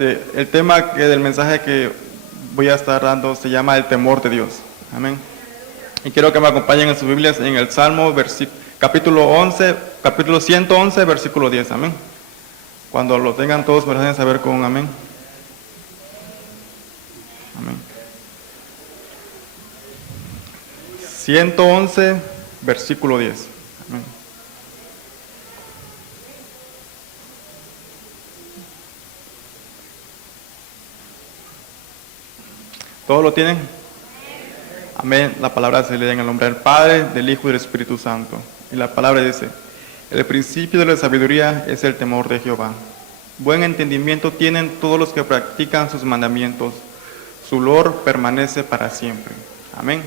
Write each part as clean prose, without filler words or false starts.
El tema del mensaje que voy a estar dando se llama el temor de Dios. Amén. Y quiero que me acompañen en sus Biblias en el Salmo, capítulo 111, versículo 10. Amén. Cuando lo tengan todos, me lo dejen saber con un amén. Amén. 111, versículo 10. Amén. ¿Todos lo tienen? Amén. La palabra se lee en el nombre del Padre, del Hijo y del Espíritu Santo. Y la palabra dice: el principio de la sabiduría es el temor de Jehová. Buen entendimiento tienen todos los que practican sus mandamientos. Su loor permanece para siempre. Amén.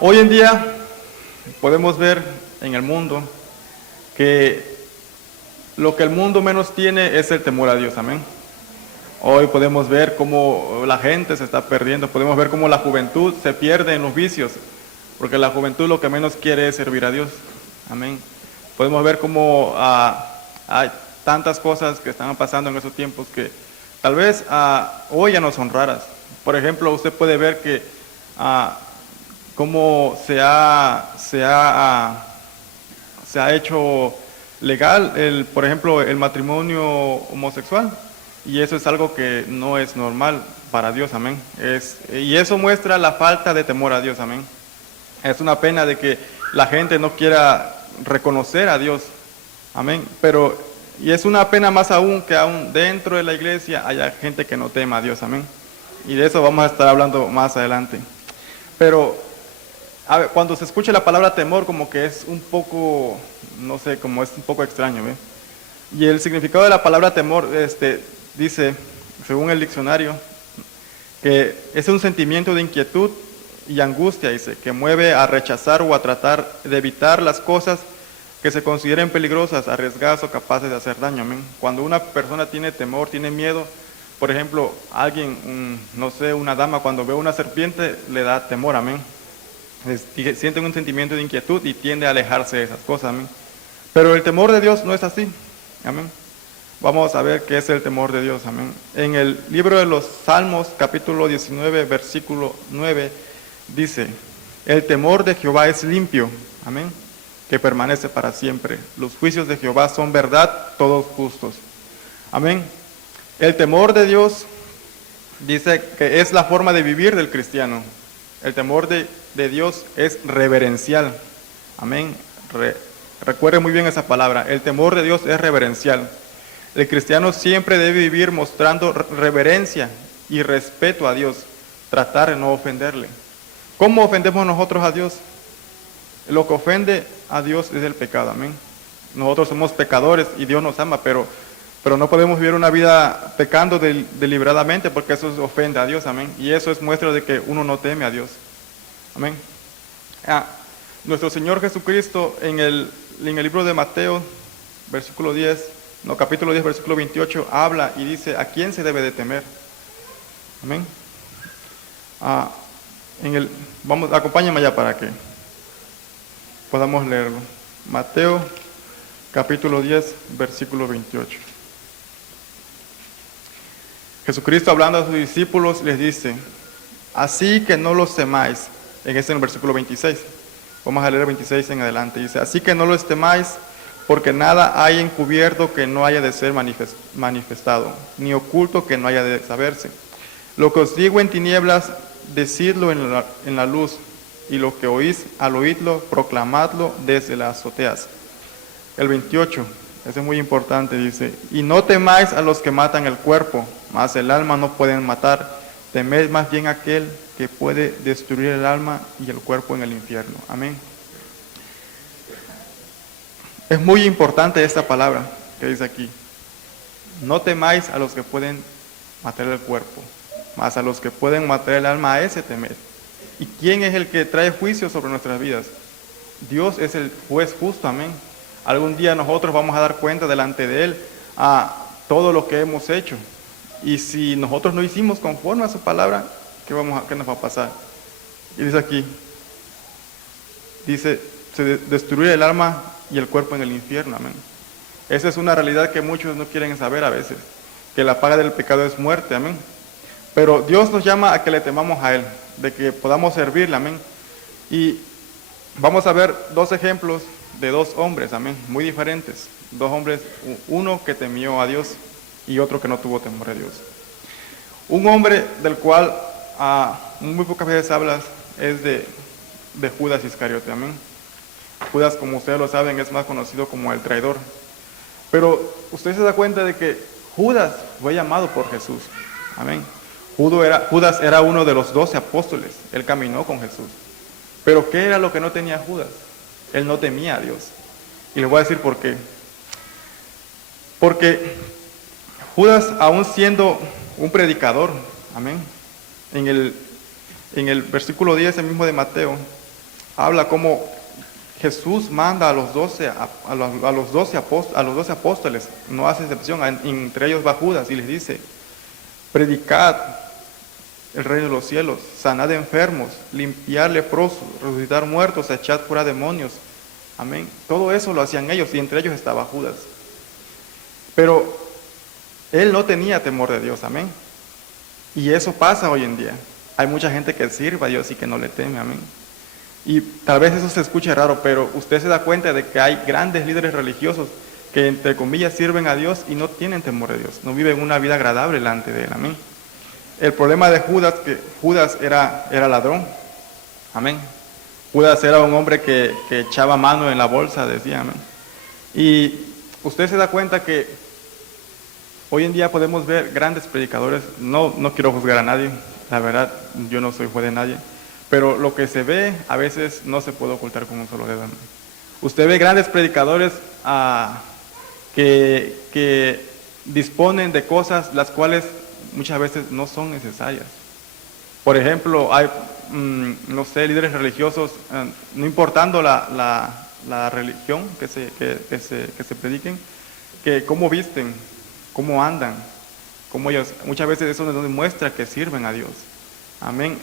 Hoy en día podemos ver en el mundo que lo que el mundo menos tiene es el temor a Dios. Amén. Hoy podemos ver cómo la gente se está perdiendo, podemos ver cómo la juventud se pierde en los vicios, porque la juventud lo que menos quiere es servir a Dios. Amén. Podemos ver cómo hay tantas cosas que están pasando en esos tiempos que tal vez hoy ya no son raras. Por ejemplo, usted puede ver que cómo se ha hecho legal, por ejemplo, el matrimonio homosexual. Y eso es algo que no es normal para Dios, amén. Y eso muestra la falta de temor a Dios, amén. Es una pena de que la gente no quiera reconocer a Dios, amén. Y es una pena más aún que aún dentro de la iglesia haya gente que no tema a Dios, amén. Y de eso vamos a estar hablando más adelante. Pero cuando se escucha la palabra temor, como que es un poco, no sé, como es un poco extraño, ¿ve? Y el significado de la palabra temor, dice, según el diccionario, que es un sentimiento de inquietud y angustia, dice, que mueve a rechazar o a tratar de evitar las cosas que se consideren peligrosas, arriesgadas o capaces de hacer daño. Amén. Cuando una persona tiene temor, tiene miedo, por ejemplo, alguien, no sé, una dama, cuando ve una serpiente, le da temor, amén. Siente un sentimiento de inquietud y tiende a alejarse de esas cosas, amén. Pero el temor de Dios no es así, amén. Vamos a ver qué es el temor de Dios, amén. En el libro de los Salmos, capítulo 19, versículo 9, dice: el temor de Jehová es limpio, amén, que permanece para siempre. Los juicios de Jehová son verdad, todos justos. Amén. El temor de Dios dice que es la forma de vivir del cristiano. El temor de Dios es reverencial. Amén. Recuerde muy bien esa palabra. El temor de Dios es reverencial. El cristiano siempre debe vivir mostrando reverencia y respeto a Dios, tratar de no ofenderle. ¿Cómo ofendemos nosotros a Dios? Lo que ofende a Dios es el pecado, amén. Nosotros somos pecadores y Dios nos ama, pero no podemos vivir una vida pecando deliberadamente, porque eso ofende a Dios, amén. Y eso es muestra de que uno no teme a Dios, amén. Nuestro Señor Jesucristo en el libro de Mateo, capítulo 10, versículo 28, habla y dice a quién se debe de temer. Amén. Acompáñame allá para que podamos leerlo. Mateo, capítulo 10, versículo 28. Jesucristo, hablando a sus discípulos, les dice: así que no los temáis. En el versículo 26. Vamos a leer el 26 en adelante. Dice: así que no los temáis, porque nada hay encubierto que no haya de ser manifestado, ni oculto que no haya de saberse. Lo que os digo en tinieblas, decidlo en la luz, y lo que oís al oírlo, proclamadlo desde las azoteas. El 28, ese es muy importante, dice: y no temáis a los que matan el cuerpo, mas el alma no pueden matar. Temed más bien aquel que puede destruir el alma y el cuerpo en el infierno. Amén. Es muy importante esta palabra que dice aquí: no temáis a los que pueden matar el cuerpo, mas a los que pueden matar el alma, a ese temed. ¿Y quién es el que trae juicio sobre nuestras vidas? Dios es el juez justo, amén. Algún día nosotros vamos a dar cuenta delante de Él a todo lo que hemos hecho. Y si nosotros no hicimos conforme a su palabra, ¿qué nos va a pasar? Y dice aquí, se destruye el alma y el cuerpo en el infierno, amén. Esa es una realidad que muchos no quieren saber a veces, que la paga del pecado es muerte, amén. Pero Dios nos llama a que le temamos a Él, de que podamos servirle, amén. Y vamos a ver dos ejemplos de dos hombres, amén, muy diferentes. Dos hombres, uno que temió a Dios y otro que no tuvo temor a Dios. Un hombre del cual muy pocas veces hablas es de Judas Iscariote, amén. Judas, como ustedes lo saben, es más conocido como el traidor. Pero usted se da cuenta de que Judas fue llamado por Jesús, amén. Judas era uno de los 12 apóstoles, él caminó con Jesús. Pero ¿qué era lo que no tenía Judas? Él no temía a Dios. Y les voy a decir por qué. Porque Judas, aún siendo un predicador, amén, en el versículo 10, el mismo de Mateo, habla como Jesús manda a los 12 apóstoles, no hace excepción, entre ellos va Judas y les dice: predicad el reino de los cielos, sanad enfermos, limpiar leprosos, resucitar muertos, echad fuera demonios. Amén. Todo eso lo hacían ellos y entre ellos estaba Judas. Pero él no tenía temor de Dios, amén. Y eso pasa hoy en día. Hay mucha gente que sirve a Dios y que no le teme, amén. Y tal vez eso se escuche raro, pero usted se da cuenta de que hay grandes líderes religiosos que, entre comillas, sirven a Dios y no tienen temor de Dios, no viven una vida agradable delante de Él, amén. El problema de Judas, que Judas era ladrón, amén. Judas era un hombre que echaba mano en la bolsa, decía, amén. Y usted se da cuenta que hoy en día podemos ver grandes predicadores, no quiero juzgar a nadie, la verdad, yo no soy juez de nadie, pero lo que se ve a veces no se puede ocultar con un solo dedo. Usted ve grandes predicadores que disponen de cosas las cuales muchas veces no son necesarias. Por ejemplo, hay, no sé, líderes religiosos, no importando la religión que se prediquen, que cómo visten, cómo andan, cómo ellos, muchas veces eso nos demuestra que sirven a Dios. Amén.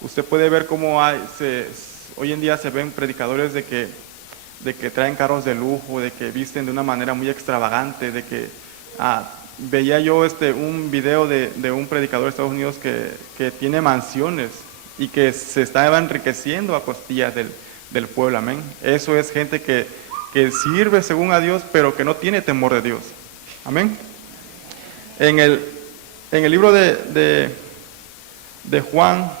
Usted puede ver cómo hoy en día se ven predicadores de que traen carros de lujo, de que visten de una manera muy extravagante, de que veía yo un video de un predicador de Estados Unidos que tiene mansiones y que se estaba enriqueciendo a costillas del pueblo, amén. Eso es gente que sirve según a Dios, pero que no tiene temor de Dios, amén. En el libro de Juan,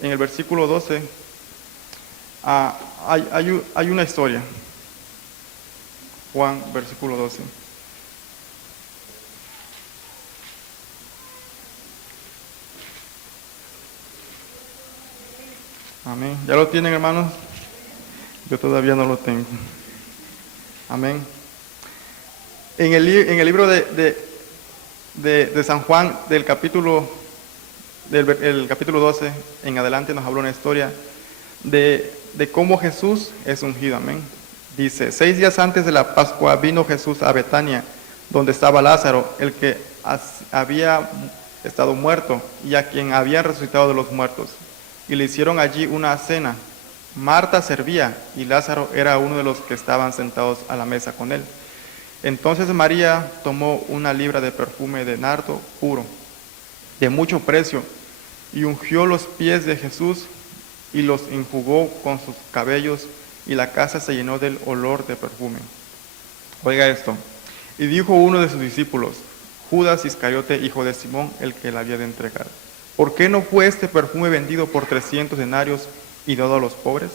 en el versículo 12, hay una historia. Juan, versículo 12. Amén. ¿Ya lo tienen, hermanos? Yo todavía no lo tengo. Amén. En el libro de San Juan, el capítulo 12, en adelante nos habla una historia de cómo Jesús es ungido, amén. Dice: 6 días antes de la Pascua vino Jesús a Betania, donde estaba Lázaro, el que había estado muerto y a quien habían resucitado de los muertos. Y le hicieron allí una cena. Marta servía y Lázaro era uno de los que estaban sentados a la mesa con él. Entonces María tomó una libra de perfume de nardo puro, de mucho precio, y ungió los pies de Jesús y los enjugó con sus cabellos, y la casa se llenó del olor de perfume. Oiga esto. Y dijo uno de sus discípulos, Judas Iscariote, hijo de Simón, el que la había de entregar: ¿por qué no fue este perfume vendido por 300 denarios y dado a los pobres?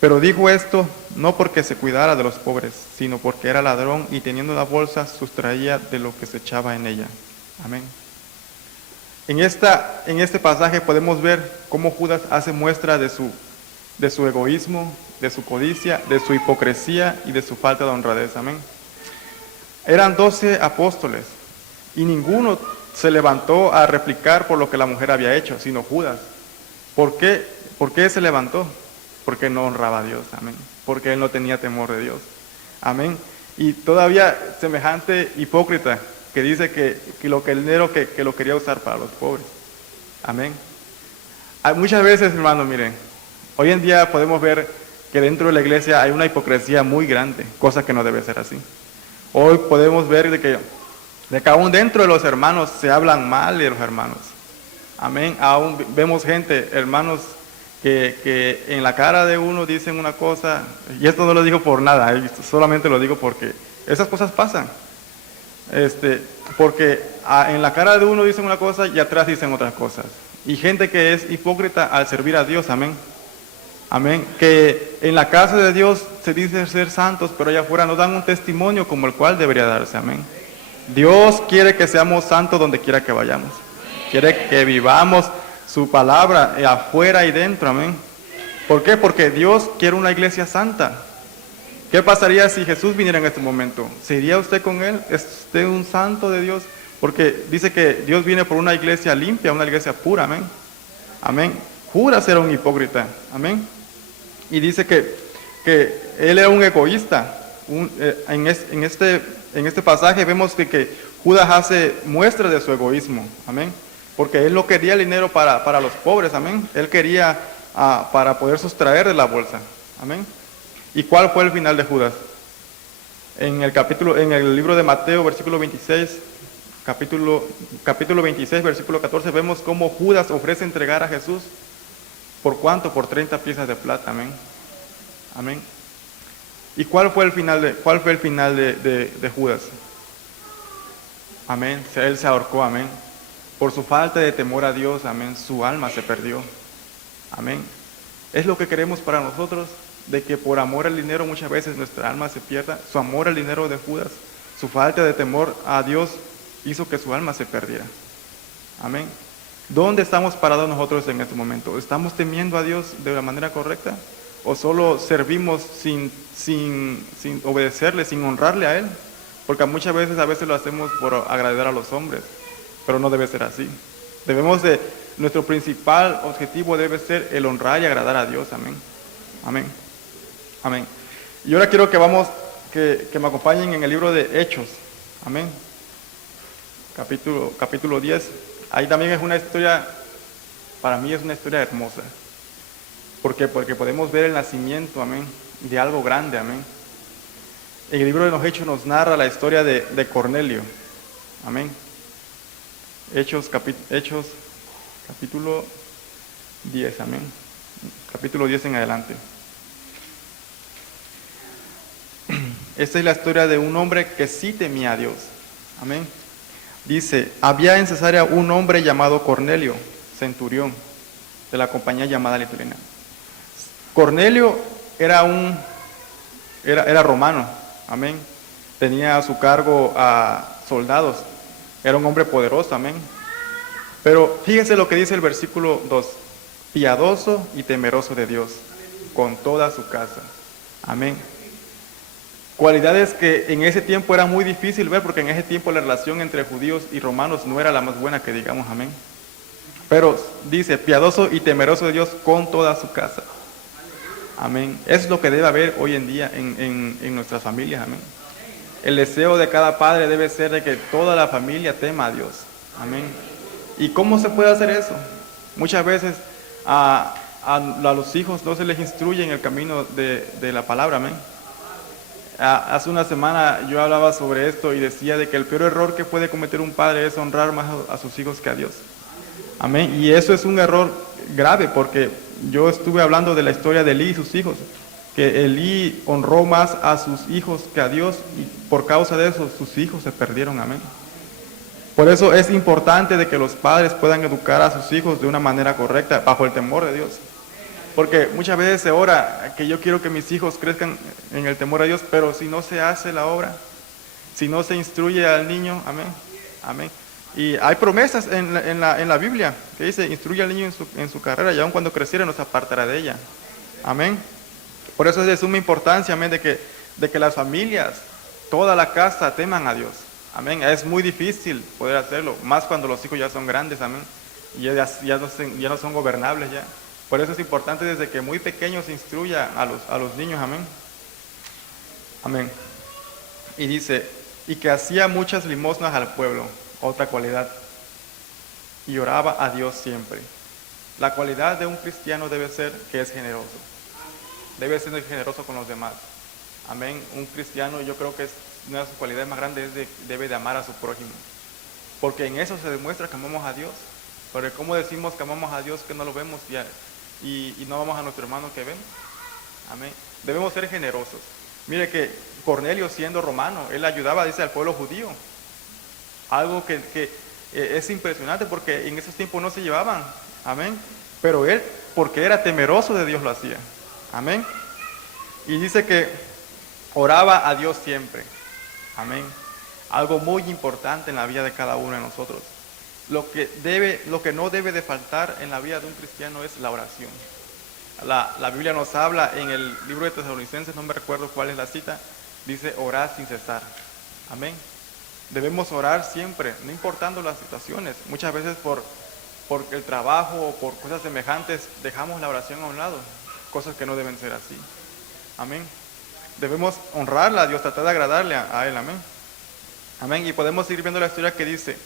Pero dijo esto no porque se cuidara de los pobres, sino porque era ladrón y teniendo la bolsa sustraía de lo que se echaba en ella. Amén. En este pasaje podemos ver cómo Judas hace muestra de su egoísmo, de su codicia, de su hipocresía y de su falta de honradez. Amén. Eran 12 apóstoles y ninguno se levantó a replicar por lo que la mujer había hecho, sino Judas. ¿Por qué se levantó? Porque no honraba a Dios, amén. Porque él no tenía temor de Dios, amén. Y todavía semejante hipócrita que dice que lo que el dinero que lo quería usar para los pobres, amén. Hay muchas veces, hermanos, miren, hoy en día podemos ver que dentro de la iglesia hay una hipocresía muy grande, cosa que no debe ser así. Hoy podemos ver de que aún dentro de los hermanos se hablan mal de los hermanos. Amén. Aún vemos gente, hermanos, que en la cara de uno dicen una cosa, y esto no lo digo por nada, solamente lo digo porque esas cosas pasan. Porque en la cara de uno dicen una cosa y atrás dicen otras cosas. Y gente que es hipócrita al servir a Dios, amén. Amén. Que en la casa de Dios se dice ser santos, pero allá afuera no dan un testimonio como el cual debería darse, amén. Dios quiere que seamos santos donde quiera que vayamos. Quiere que vivamos su palabra afuera y dentro, amén. ¿Por qué? Porque Dios quiere una iglesia santa. ¿Qué pasaría si Jesús viniera en este momento? ¿Se iría usted con Él? ¿Es usted un santo de Dios? Porque dice que Dios viene por una iglesia limpia, una iglesia pura, amén. Amén. Jura ser un hipócrita, amén. Y dice que Él era un egoísta. En este pasaje vemos que Judas hace muestra de su egoísmo, amén. Porque él no quería el dinero para los pobres, amén. Él quería para poder sustraer de la bolsa, amén. ¿Y cuál fue el final de Judas? En el libro de Mateo, versículo 26, capítulo 26, versículo 14, vemos cómo Judas ofrece entregar a Jesús. ¿Por cuánto? Por 30 piezas de plata, amén. Amén. ¿Y cuál fue el final de Judas? Amén. Él se ahorcó, amén. Por su falta de temor a Dios, amén, su alma se perdió. Amén. Es lo que queremos para nosotros, de que por amor al dinero muchas veces nuestra alma se pierda. Su amor al dinero de Judas, su falta de temor a Dios hizo que su alma se perdiera. Amén. ¿Dónde estamos parados nosotros en este momento? ¿Estamos temiendo a Dios de la manera correcta? ¿O solo servimos sin obedecerle, sin honrarle a Él? Porque muchas veces lo hacemos por agradar a los hombres, pero no debe ser así. Nuestro principal objetivo debe ser el honrar y agradar a Dios. Amén. Amén. Amén. Y ahora quiero que me acompañen en el libro de Hechos. Amén. Capítulo 10. Ahí también es una historia, para mí es una historia hermosa. ¿Por qué? Porque podemos ver el nacimiento, amén, de algo grande, amén. En el libro de los Hechos nos narra la historia de Cornelio. Amén. Hechos, capítulo 10, amén. Capítulo 10 en adelante. Esta es la historia de un hombre que sí temía a Dios. Amén. Dice, había en Cesarea un hombre llamado Cornelio, centurión, de la compañía llamada Liturina. Cornelio era romano, amén. Tenía a su cargo a soldados. Era un hombre poderoso, amén. Pero fíjese lo que dice el versículo 2. Piadoso y temeroso de Dios, con toda su casa. Amén. Cualidades que en ese tiempo era muy difícil ver, porque en ese tiempo la relación entre judíos y romanos no era la más buena que digamos, amén. Pero dice, piadoso y temeroso de Dios con toda su casa. Amén. Es lo que debe haber hoy en día en nuestras familias, amén. El deseo de cada padre debe ser de que toda la familia tema a Dios. Amén. ¿Y cómo se puede hacer eso? Muchas veces a los hijos no se les instruye en el camino de la palabra, amén. Hace una semana yo hablaba sobre esto y decía de que el peor error que puede cometer un padre es honrar más a sus hijos que a Dios. Amén. Y eso es un error grave, porque yo estuve hablando de la historia de Elí y sus hijos, que Elí honró más a sus hijos que a Dios, y por causa de eso sus hijos se perdieron. Amén. Por eso es importante de que los padres puedan educar a sus hijos de una manera correcta, bajo el temor de Dios. Porque muchas veces se ora que yo quiero que mis hijos crezcan en el temor a Dios, pero si no se hace la obra, si no se instruye al niño, amén, amén. Y hay promesas en la Biblia que dice, instruye al niño en su carrera y aun cuando creciera no se apartará de ella. Amén. Por eso es de suma importancia, amén, de que las familias, toda la casa teman a Dios. Amén. Es muy difícil poder hacerlo, más cuando los hijos ya son grandes, amén, y ya no son gobernables ya. Por eso es importante desde que muy pequeños se instruya a los niños, amén. Amén. Y dice, y que hacía muchas limosnas al pueblo, otra cualidad, y oraba a Dios siempre. La cualidad de un cristiano debe ser que es generoso. debe ser generoso con los demás. Amén. Un cristiano, yo creo que una de sus cualidades más grandes es debe de amar a su prójimo. Porque en eso se demuestra que amamos a Dios. Porque ¿cómo decimos que amamos a Dios que no lo vemos y no amamos a nuestro hermano que vemos? Amén. Debemos ser generosos. Mire que Cornelio, siendo romano, él ayudaba, dice, al pueblo judío. Algo que es impresionante porque en esos tiempos no se llevaban. Amén. Pero él, porque era temeroso de Dios, lo hacía. Amén. Y dice que oraba a Dios siempre. Amén. Algo muy importante en la vida de cada uno de nosotros. Lo que no debe de faltar en la vida de un cristiano es la oración. La Biblia nos habla en el libro de Tesalonicenses, no me recuerdo cuál es la cita, dice orar sin cesar. Amén. Debemos orar siempre, no importando las situaciones. Muchas veces por el trabajo o por cosas semejantes dejamos la oración a un lado, cosas que no deben ser así. Amén. Debemos honrarla a Dios, tratar de agradarle a Él. Amén. Amén. Y podemos ir viendo la historia que dice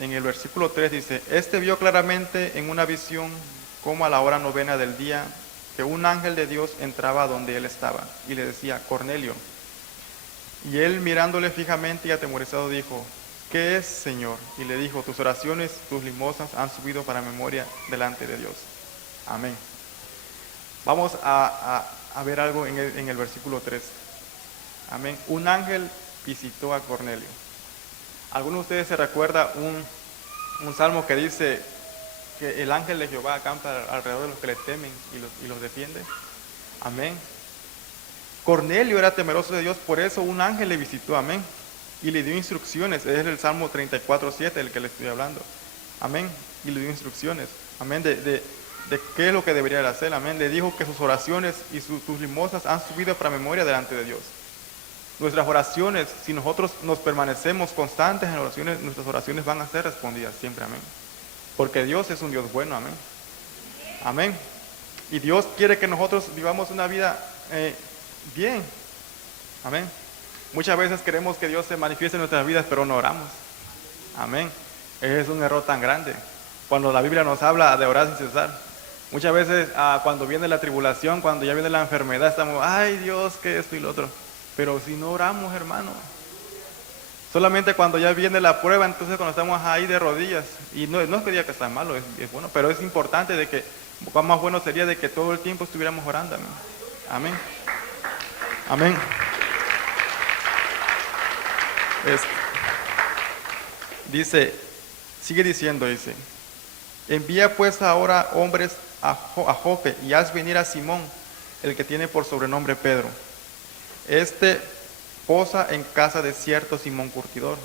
en el versículo 3 dice, vio claramente en una visión como a la hora novena del día que un ángel de Dios entraba donde él estaba y le decía, Cornelio. Y él mirándole fijamente y atemorizado dijo, ¿qué es, Señor? Y le dijo, tus oraciones, tus limosnas han subido para memoria delante de Dios. Amén. Vamos a ver algo en el versículo 3. Amén. Un ángel visitó a Cornelio. ¿Alguno de ustedes se recuerda un salmo que dice que el ángel de Jehová acampa alrededor de los que le temen y los defiende? Amén. Cornelio era temeroso de Dios, por eso un ángel le visitó, amén, y le dio instrucciones. Es el Salmo 34:7 el que le estoy hablando, amén, y le dio instrucciones, amén, de qué es lo que debería hacer, amén. Le dijo que sus oraciones y tus limosnas han subido para memoria delante de Dios. Nuestras oraciones, si nosotros nos permanecemos constantes en oraciones, nuestras oraciones van a ser respondidas siempre, amén, porque Dios es un Dios bueno, amén, amén, y Dios quiere que nosotros vivamos una vida bien, amén. Muchas veces queremos que Dios se manifieste en nuestras vidas, pero no oramos, amén. Ese es un error tan grande. Cuando la Biblia nos habla de orar sin cesar, muchas veces cuando viene la tribulación, cuando ya viene la enfermedad, estamos, ay Dios, que esto y lo otro. Pero si no oramos, hermano, solamente cuando ya viene la prueba, entonces cuando estamos ahí de rodillas, y no es que diga que está malo, es bueno, pero es importante de que, más bueno sería de que todo el tiempo estuviéramos orando, amén. Amén. Amén. Sigue diciendo, envía pues ahora hombres a Jope y haz venir a Simón, el que tiene por sobrenombre Pedro. Posa en casa de cierto Simón Curtidor,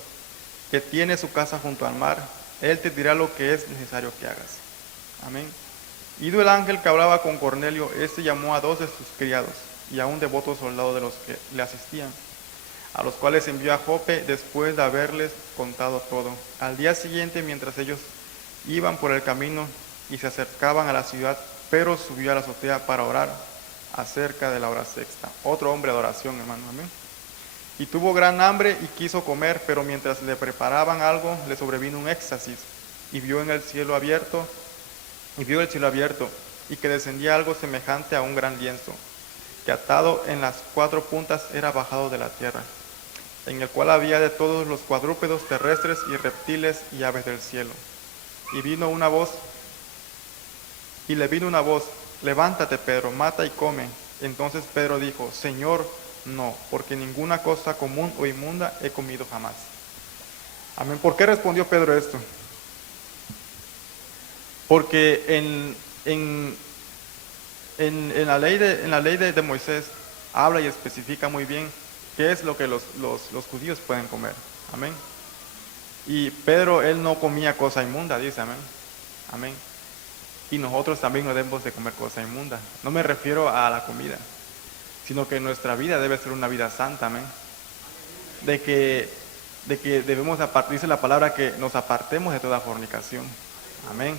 que tiene su casa junto al mar. Él te dirá lo que es necesario que hagas. Amén. Ido el ángel que hablaba con Cornelio, llamó a 2 de sus criados y a un devoto soldado de los que le asistían, a los cuales envió a Jope después de haberles contado todo. Al día siguiente, mientras ellos iban por el camino y se acercaban a la ciudad, Pedro subió a la azotea para orar acerca de la hora sexta. Otro hombre de oración, hermano, amén. Y tuvo gran hambre y quiso comer, pero mientras le preparaban algo, le sobrevino un éxtasis y vio el cielo abierto y que descendía algo semejante a un gran lienzo, que atado en las 4 puntas era bajado de la tierra, en el cual había de todos los cuadrúpedos terrestres y reptiles y aves del cielo. Y le vino una voz, levántate, Pedro, mata y come. Entonces Pedro dijo, Señor, no, porque ninguna cosa común o inmunda he comido jamás. Amén. ¿Por qué respondió Pedro esto? Porque en la ley de Moisés habla y especifica muy bien qué es lo que los judíos pueden comer. Amén. Y Pedro, él no comía cosa inmunda, dice, amén. Amén. Y nosotros también no debemos de comer cosa inmunda. No me refiero a la comida, sino que nuestra vida debe ser una vida santa, amén. De que debemos, dice la palabra, que nos apartemos de toda fornicación. Amén.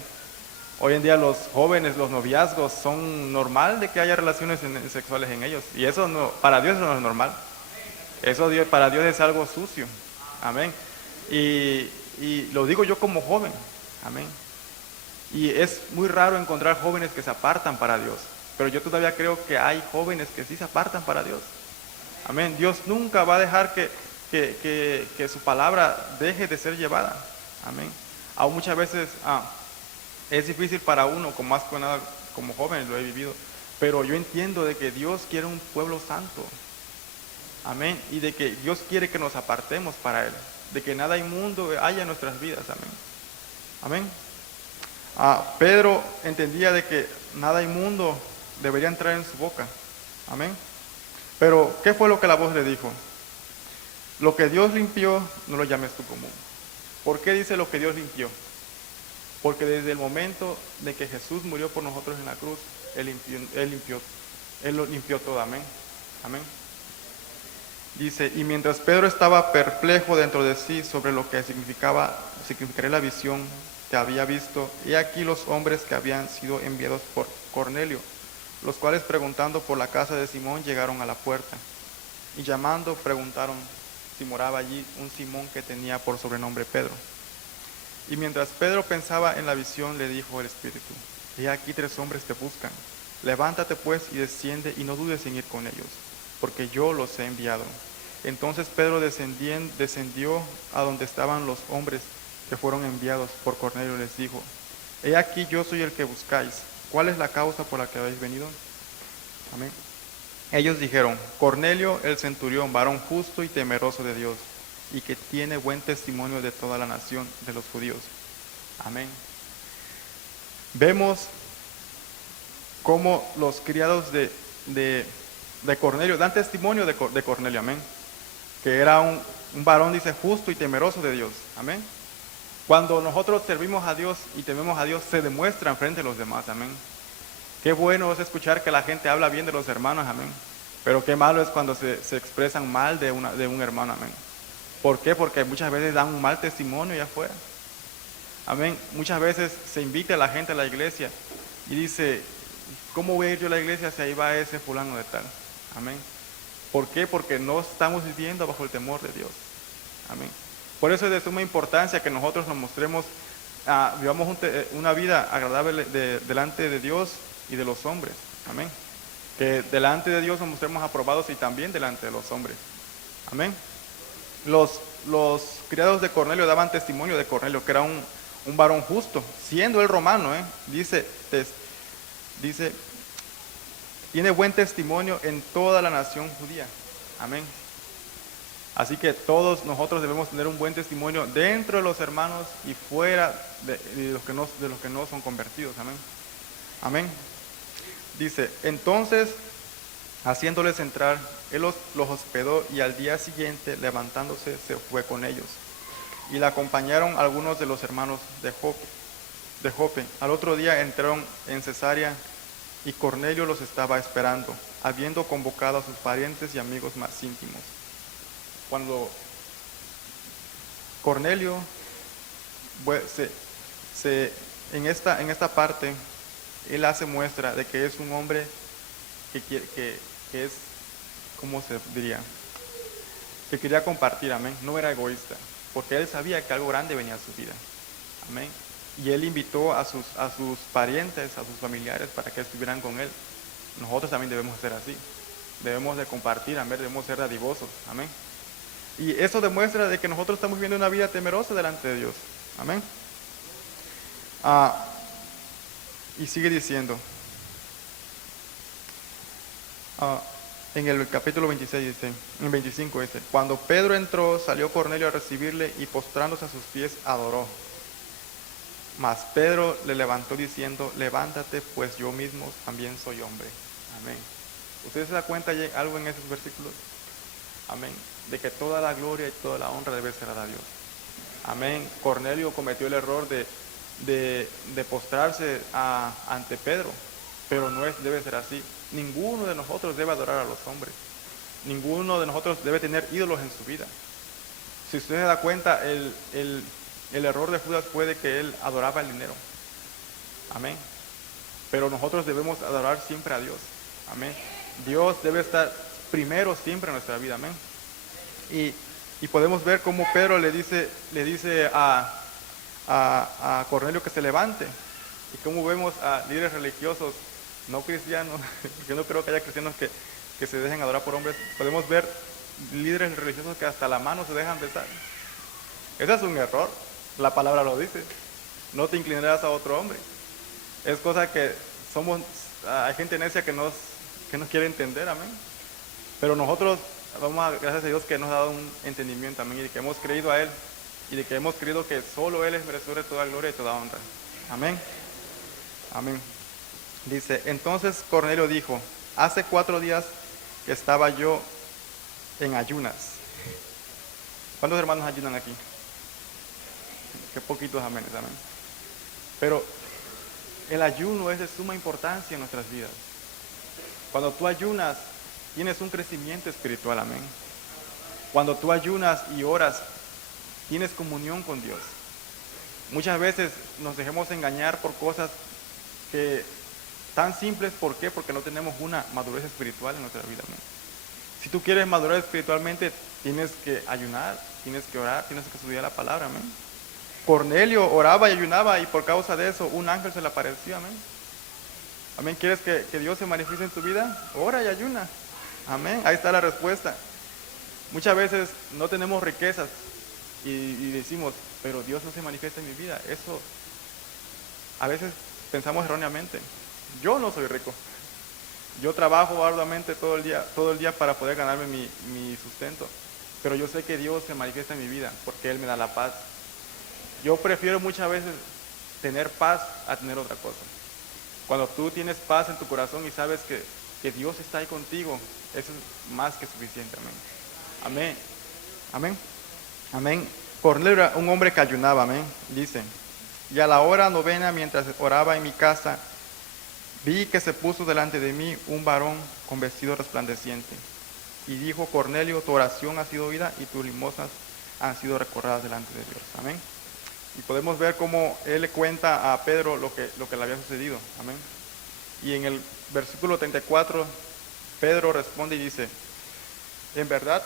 Hoy en día los jóvenes, los noviazgos, son normal de que haya relaciones sexuales en ellos. Y eso no, para Dios eso no es normal. Para Dios es algo sucio. Amén. Y lo digo yo como joven. Amén. Y es muy raro encontrar jóvenes que se apartan para Dios. Pero yo todavía creo que hay jóvenes que sí se apartan para Dios. Amén. Dios nunca va a dejar que su palabra deje de ser llevada. Amén. Aún muchas veces es difícil para uno, con más que nada como joven lo he vivido. Pero yo entiendo de que Dios quiere un pueblo santo. Amén. Y de que Dios quiere que nos apartemos para Él. De que nada inmundo haya en nuestras vidas. Amén. Amén. Pedro entendía de que nada inmundo debería entrar en su boca. Amén. Pero, ¿qué fue lo que la voz le dijo? Lo que Dios limpió, no lo llames tú común. ¿Por qué dice lo que Dios limpió? Porque desde el momento de que Jesús murió por nosotros en la cruz, Él lo limpió todo. Amén. Amén. Dice, y mientras Pedro estaba perplejo dentro de sí sobre lo que significaría la visión que había visto, he aquí los hombres que habían sido enviados por Cornelio, los cuales preguntando por la casa de Simón llegaron a la puerta, y llamando preguntaron si moraba allí un Simón que tenía por sobrenombre Pedro. Y mientras Pedro pensaba en la visión, le dijo el Espíritu, he aquí 3 hombres te buscan, levántate pues y desciende y no dudes en ir con ellos, porque yo los he enviado. Entonces Pedro descendió a donde estaban los hombres que fueron enviados por Cornelio y les dijo, he aquí yo soy el que buscáis, ¿cuál es la causa por la que habéis venido? Amén. Ellos dijeron, Cornelio el centurión, varón justo y temeroso de Dios, y que tiene buen testimonio de toda la nación de los judíos. Amén. Vemos cómo los criados de Cornelio dan testimonio de Cornelio, amén. Que era un varón, dice, justo y temeroso de Dios, amén. Cuando nosotros servimos a Dios y tememos a Dios, se demuestra frente a los demás, amén. Qué bueno es escuchar que la gente habla bien de los hermanos, amén. Pero qué malo es cuando se expresan mal de un hermano, amén. ¿Por qué? Porque muchas veces dan un mal testimonio allá afuera. Amén. Muchas veces se invita a la gente a la iglesia y dice, ¿cómo voy a ir yo a la iglesia si ahí va ese fulano de tal? Amén. ¿Por qué? Porque no estamos viviendo bajo el temor de Dios. Amén. Por eso es de suma importancia que nosotros nos mostremos, vivamos una vida agradable delante de Dios y de los hombres. Amén. Que delante de Dios nos mostremos aprobados y también delante de los hombres. Amén. Los criados de Cornelio daban testimonio de Cornelio, que era un varón justo, siendo él romano, dice, tiene buen testimonio en toda la nación judía. Amén. Así que todos nosotros debemos tener un buen testimonio dentro de los hermanos y fuera de los que no son convertidos. Amén. Amén. Dice, entonces, haciéndoles entrar, él los hospedó y al día siguiente, levantándose, se fue con ellos. Y le acompañaron algunos de los hermanos de Jope. Al otro día entraron en Cesarea y Cornelio los estaba esperando, habiendo convocado a sus parientes y amigos más íntimos. Cuando Cornelio en esta parte, él hace muestra de que es un hombre que es, ¿cómo se diría? Que quería compartir, amén. No era egoísta, porque él sabía que algo grande venía a su vida, amén. Y él invitó a sus parientes, a sus familiares para que estuvieran con él. Nosotros también debemos ser así. Debemos de compartir, amén. Debemos ser dadivosos, amén. Y eso demuestra de que nosotros estamos viviendo una vida temerosa delante de Dios, amén. Y sigue diciendo, en el capítulo 26 dice, en 25 dice, cuando Pedro entró, salió Cornelio a recibirle y postrándose a sus pies adoró. Mas Pedro le levantó diciendo, levántate, pues yo mismo también soy hombre. Amén. ¿Ustedes se dan cuenta de algo en esos versículos? Amén. De que toda la gloria y toda la honra debe ser a Dios. Amén. Cornelio cometió el error de postrarse ante Pedro, pero debe ser así. Ninguno de nosotros debe adorar a los hombres. Ninguno de nosotros debe tener ídolos en su vida. Si usted se da cuenta, el error de Judas fue de que él adoraba el dinero. Amén. Pero nosotros debemos adorar siempre a Dios. Amén. Dios debe estar primero siempre en nuestra vida. Amén. Y podemos ver cómo Pedro le dice a Cornelio que se levante. Y como vemos a líderes religiosos, no cristianos, porque no creo que haya cristianos que se dejen adorar por hombres, podemos ver líderes religiosos que hasta la mano se dejan besar. Ese es un error, la palabra lo dice, no te inclinarás a otro hombre. Es cosa que hay gente necia que nos quiere entender, amén. Pero nosotros, gracias a Dios que nos ha dado un entendimiento, amén, y de que hemos creído a Él, y de que hemos creído que solo Él es merecedor de toda gloria y toda honra. Amén. Amén. Dice, entonces Cornelio dijo, hace 4 días que estaba yo en ayunas. ¿Cuántos hermanos ayunan aquí? Qué poquitos amenes, amén. Pero el ayuno es de suma importancia en nuestras vidas. Cuando tú ayunas, tienes un crecimiento espiritual, amén. Cuando tú ayunas y oras, tienes comunión con Dios. Muchas veces nos dejamos engañar por cosas que tan simples, ¿por qué? Porque no tenemos una madurez espiritual en nuestra vida, amén. Si tú quieres madurar espiritualmente, tienes que ayunar, tienes que orar, tienes que estudiar la palabra, amén. Cornelio oraba y ayunaba y por causa de eso un ángel se le apareció, amén. Amén. ¿Quieres que Dios se manifieste en tu vida? Ora y ayuna. Amén. Ahí está la respuesta. Muchas veces no tenemos riquezas y decimos, pero Dios no se manifiesta en mi vida. Eso a veces pensamos erróneamente. Yo no soy rico. Yo trabajo arduamente todo el día para poder ganarme mi sustento. Pero yo sé que Dios se manifiesta en mi vida porque Él me da la paz. Yo prefiero muchas veces tener paz a tener otra cosa. Cuando tú tienes paz en tu corazón y sabes que Dios está ahí contigo, eso es más que suficiente, amén. Amén. Amén. Amén. Cornelio era un hombre que ayunaba, amén. Dice, y a la hora 9, mientras oraba en mi casa, vi que se puso delante de mí un varón con vestido resplandeciente. Y dijo, Cornelio, tu oración ha sido oída y tus limosnas han sido recordadas delante de Dios. Amén. Y podemos ver cómo él le cuenta a Pedro lo que le había sucedido. Amén. Y en el versículo 34, Pedro responde y dice, en verdad,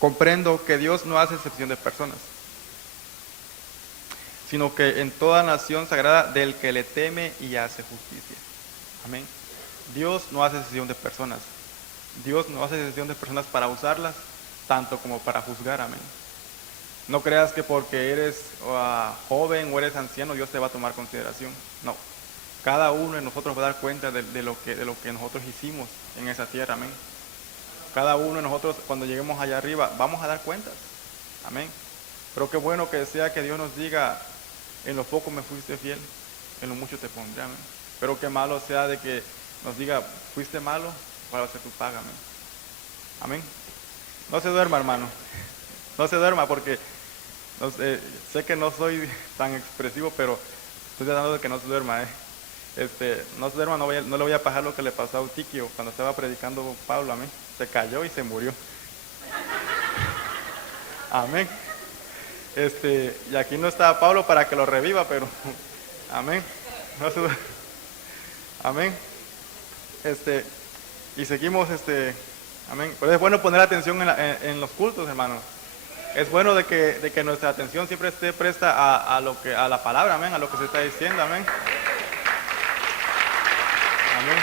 comprendo que Dios no hace excepción de personas, sino que en toda nación sagrada del que le teme y hace justicia. Amén. Dios no hace excepción de personas. Dios no hace excepción de personas para usarlas, tanto como para juzgar. Amén. No creas que porque eres joven o eres anciano, Dios te va a tomar consideración. No. Cada uno de nosotros va a dar cuenta de lo que nosotros hicimos en esa tierra. Amén. Cada uno de nosotros, cuando lleguemos allá arriba, vamos a dar cuentas. Amén. Pero qué bueno que sea que Dios nos diga, en lo poco me fuiste fiel, en lo mucho te pondré. Amén. Pero qué malo sea de que nos diga, fuiste malo, para hacer tu paga. Amén. Amén. No se duerma, hermano. No se duerma porque sé que no soy tan expresivo, pero estoy tratando de que no se duerma. No se duerma, no le voy a pasar lo que le pasó a Eutiquio cuando estaba predicando Pablo. Amén. Se cayó y se murió. Amén. Y aquí no está Pablo para que lo reviva, pero amén. No se duerma. Amén. Y seguimos, amén. Pero es bueno poner atención en los cultos, hermanos. Es bueno de que nuestra atención siempre esté presta a la palabra, amén, a lo que se está diciendo, amén. Amén.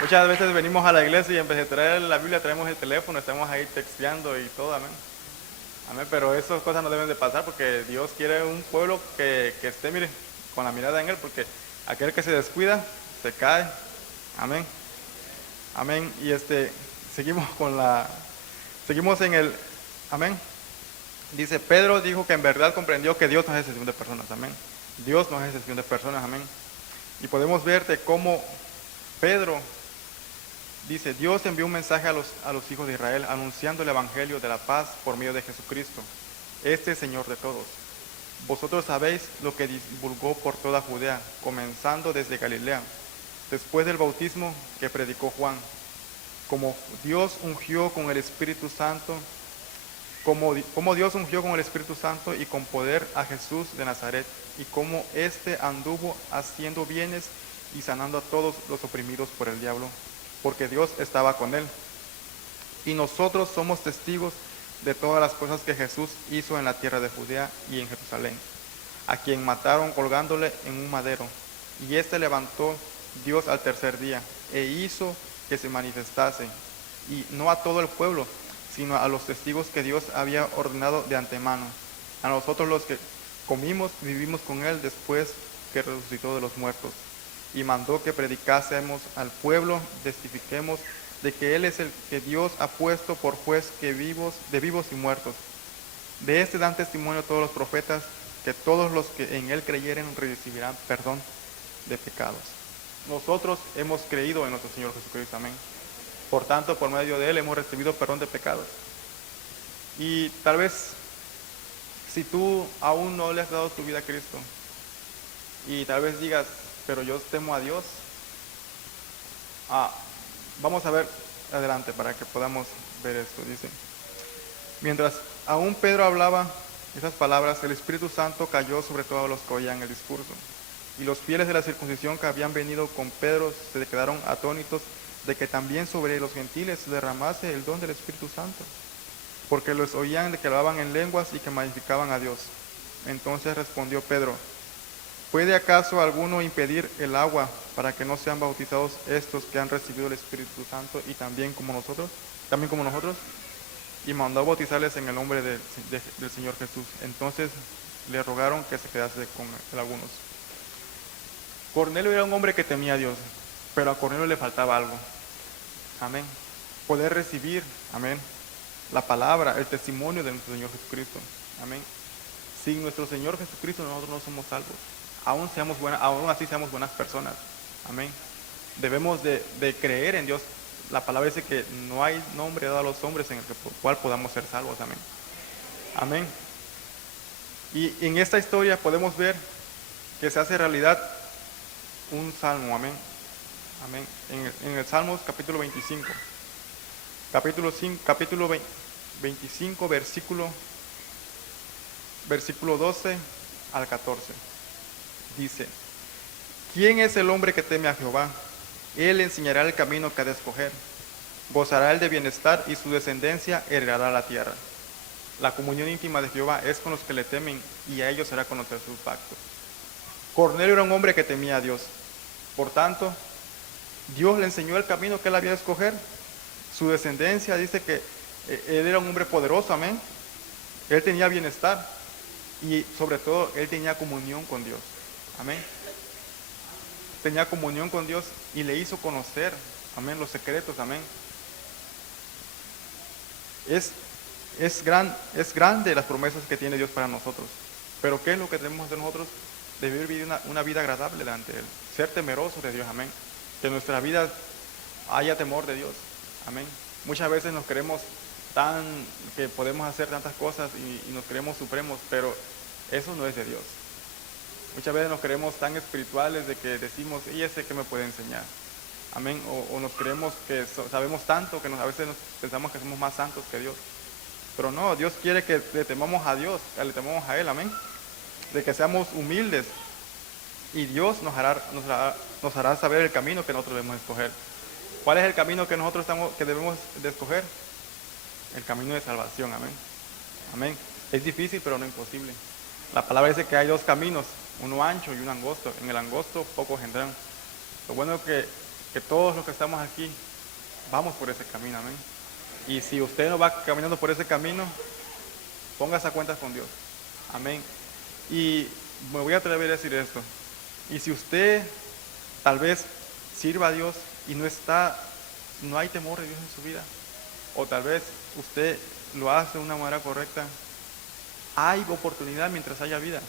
Muchas veces venimos a la iglesia y en vez de traer la Biblia traemos el teléfono, estamos ahí texteando y todo, amén. Amén, pero esas cosas no deben de pasar porque Dios quiere un pueblo que esté, mire, con la mirada en Él, porque aquel que se descuida, se cae. Amén. Amén. Y seguimos en el, amén. Dice, Pedro dijo que en verdad comprendió que Dios no es excepción de personas, amén. Dios no es excepción de personas, amén. Y podemos ver de cómo Pedro dice, Dios envió un mensaje a los hijos de Israel anunciando el evangelio de la paz por medio de Jesucristo, este Señor de todos. Vosotros sabéis lo que divulgó por toda Judea, comenzando desde Galilea, después del bautismo que predicó Juan, como Dios ungió con el Espíritu Santo, como Dios ungió con el Espíritu Santo y con poder a Jesús de Nazaret, y cómo éste anduvo haciendo bienes y sanando a todos los oprimidos por el diablo, porque Dios estaba con él. Y nosotros somos testigos de todas las cosas que Jesús hizo en la tierra de Judea y en Jerusalén, a quien mataron colgándole en un madero. Y éste levantó Dios al tercer día, e hizo que se manifestase, y no a todo el pueblo, sino a los testigos que Dios había ordenado de antemano, a nosotros los que comimos y vivimos con él después que resucitó de los muertos. Y mandó que predicásemos al pueblo, testifiquemos de que él es el que Dios ha puesto por juez de vivos y muertos. De este dan testimonio todos los profetas, que todos los que en él creyeren recibirán perdón de pecados. Nosotros hemos creído en nuestro Señor Jesucristo, amén. Por tanto, por medio de él hemos recibido perdón de pecados. Y tal vez, si tú aún no le has dado tu vida a Cristo, y tal vez digas, pero yo temo a Dios, vamos a ver adelante para que podamos ver esto. Dice, mientras aún Pedro hablaba esas palabras, el Espíritu Santo cayó sobre todos los que oían el discurso. Y los fieles de la circuncisión que habían venido con Pedro se quedaron atónitos de que también sobre los gentiles se derramase el don del Espíritu Santo, porque los oían de que hablaban en lenguas y que magnificaban a Dios. Entonces respondió Pedro, ¿puede acaso alguno impedir el agua para que no sean bautizados estos que han recibido el Espíritu Santo y también como nosotros? Y mandó bautizarles en el nombre del Señor Jesús. Entonces le rogaron que se quedase con algunos. Cornelio era un hombre que temía a Dios, pero a Cornelio le faltaba algo. Amén. Poder recibir, amén, la palabra, el testimonio de nuestro Señor Jesucristo. Amén. Sin nuestro Señor Jesucristo nosotros no somos salvos. Aún así seamos buenas personas. Amén. Debemos de creer en Dios. La palabra dice que no hay nombre dado a los hombres en el cual podamos ser salvos. Amén. Amén. Y en esta historia podemos ver que se hace realidad un salmo. Amén. Amén. En el Salmos capítulo 25. Capítulo 25, versículo 12 al 14. Dice, ¿quién es el hombre que teme a Jehová? Él enseñará el camino que ha de escoger. Gozará él de bienestar y su descendencia heredará la tierra. La comunión íntima de Jehová es con los que le temen y a ellos hará conocer sus pactos. Cornelio era un hombre que temía a Dios. Por tanto, Dios le enseñó el camino que él había de escoger. Su descendencia dice que él era un hombre poderoso, amén. Él tenía bienestar y sobre todo él tenía comunión con Dios, amén. Tenía comunión con Dios y le hizo conocer, amén, los secretos, amén. Es grande las promesas que tiene Dios para nosotros. Pero ¿qué es lo que tenemos que hacer nosotros? De vivir una vida agradable delante de Él. Ser temerosos de Dios, amén. Que en nuestra vida haya temor de Dios, amén. Muchas veces nos creemos que podemos hacer tantas cosas y nos creemos supremos, pero eso no es de Dios. Muchas veces nos creemos tan espirituales de que decimos, ¿y ese qué me puede enseñar? Amén. O nos creemos que sabemos tanto que a veces pensamos que somos más santos que Dios. Pero no, Dios quiere que le temamos a Dios, que le temamos a Él, amén. De que seamos humildes y Dios nos hará saber el camino que nosotros debemos escoger. ¿Cuál es el camino que nosotros que debemos de escoger? El camino de salvación, amén. Amén. Es difícil, pero no imposible. La palabra dice que hay dos caminos, uno ancho y uno angosto. En el angosto pocos entran. Lo bueno es que todos los que estamos aquí vamos por ese camino, amén. Y si usted no va caminando por ese camino, póngase a cuentas con Dios, amén. Y me voy a atrever a decir esto. Y si usted tal vez sirva a Dios y no hay temor de Dios en su vida, o tal vez usted lo hace de una manera correcta, hay oportunidad mientras haya vida,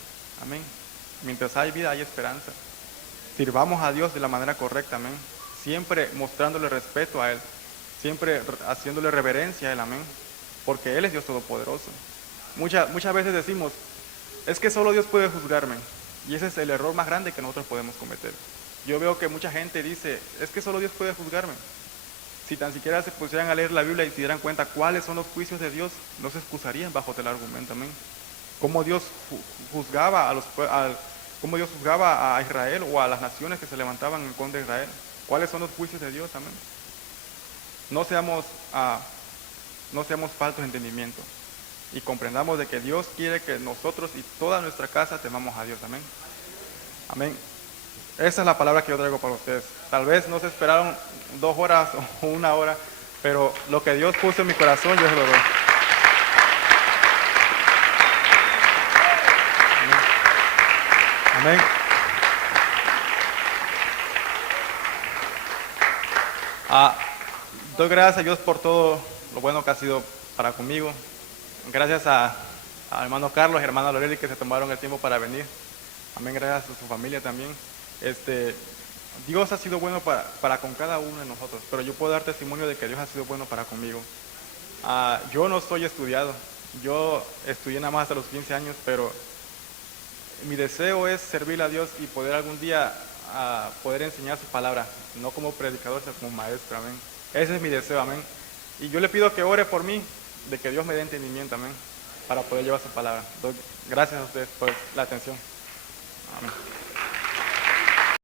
amén. Mientras hay vida hay esperanza. Sirvamos a Dios de la manera correcta, amén. Siempre mostrándole respeto a Él, siempre haciéndole reverencia a Él, amén. Porque Él es Dios Todopoderoso. Muchas veces decimos, es que solo Dios puede juzgarme. Y ese es el error más grande que nosotros podemos cometer. Yo veo que mucha gente dice, es que solo Dios puede juzgarme. Si tan siquiera se pusieran a leer la Biblia y se dieran cuenta cuáles son los juicios de Dios, no se excusarían bajo el argumento, amén. Cómo Dios juzgaba cómo Dios juzgaba a Israel o a las naciones que se levantaban en contra de Israel. ¿Cuáles son los juicios de Dios, amén? No seamos faltos de entendimiento. y comprendamos de que Dios quiere que nosotros y toda nuestra casa temamos a Dios. Amén. Amén. Esa es la palabra que yo traigo para ustedes. Tal vez no se esperaron 2 horas o 1 hora, pero lo que Dios puso en mi corazón, yo se lo doy. Amén. Amén. Doy gracias a Dios por todo lo bueno que ha sido para conmigo. Gracias a hermano Carlos y hermana Loreli que se tomaron el tiempo para venir. Amén, gracias a su familia también. Dios ha sido bueno para con cada uno de nosotros, pero yo puedo dar testimonio de que Dios ha sido bueno para conmigo. Yo no soy estudiado, yo estudié nada más hasta los 15 años, pero mi deseo es servirle a Dios y poder algún día poder enseñar su palabra, no como predicador, sino como maestro, amén. Ese es mi deseo, amén. Y yo le pido que ore por mí, de que Dios me dé entendimiento, amén, para poder llevar su palabra. Gracias a ustedes por la atención. Amén.